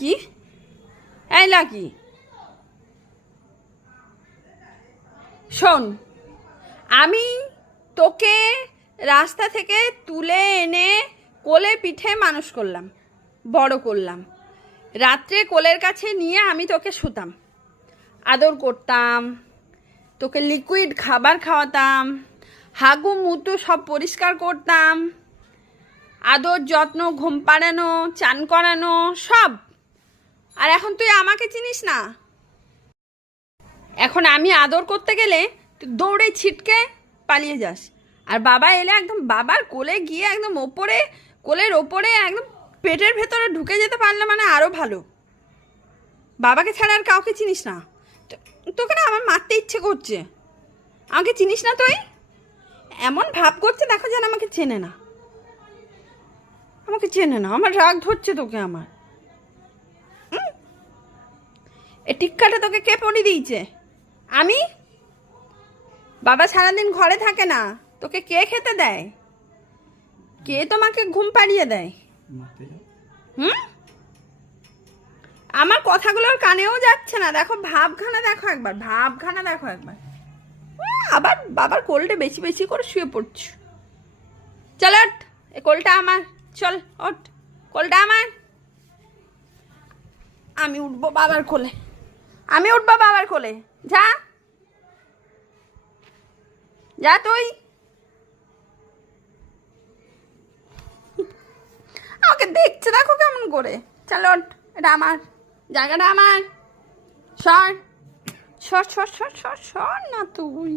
কি? এই লাকি, শোন, আমি তোকে রাস্তা থেকে তুলে এনে কোলে পিঠে মানুষ করলাম, বড় করলাম। রাত্রে কোলের কাছে নিয়ে আমি তোকে শুতাম, আদর করতাম, তোকে লিকুইড খাবার খাওয়াতাম, হাগু মুতু সব পরিষ্কার করতাম, আদর যত্ন, ঘুম পাড়ানো, চান করানো সব। আর এখন তুই আমাকে চিনিস না। এখন আমি আদর করতে গেলে তুই দৌড়ে ছিটকে পালিয়ে যাস। আর বাবা এলে একদম বাবার কোলে গিয়ে একদম ওপরে, কোলের ওপরে একদম পেটের ভেতরে ঢুকে যেতে পারলে মানে আরও ভালো। বাবাকে ছাড়া আর কাউকে চিনিস না। তোকে না আমার মারতে ইচ্ছে করছে। আমাকে চিনিস না তুই? এমন ভাব করছে দেখো যেন আমাকে চেনে না। আমাকে চেনে না, আমার রাগ ধরছে তোকে আমার। এ টিক্কাটা তোকে কে পরিয়ে দিয়েছে? আমি? বাবা সারাদিন ঘরে থাকে না, তোকে কে খেতে দেয়? কে তোমাকে ঘুম পাড়িয়ে দেয়? আমার কথাগুলোর কানেও যাচ্ছে না। দেখো ভাবখানা, দেখো একবার ভাবখানা, দেখো একবার। আবার বাবার কোলটা বেশি বেশি করে শুয়ে পড়ছ। চল ওঠ, এ কোলটা আমার। চল ওঠ, কোলটা আমার। আমি উঠবো বাবার কোলে, আমি উঠবো বাবার কোলে। যা যা তুই। আমাকে দেখছে দেখো কেমন করে। চল ওঠ, এটা আমার জায়গাটা, আমার। সর সর সর সর সর সর না তুই।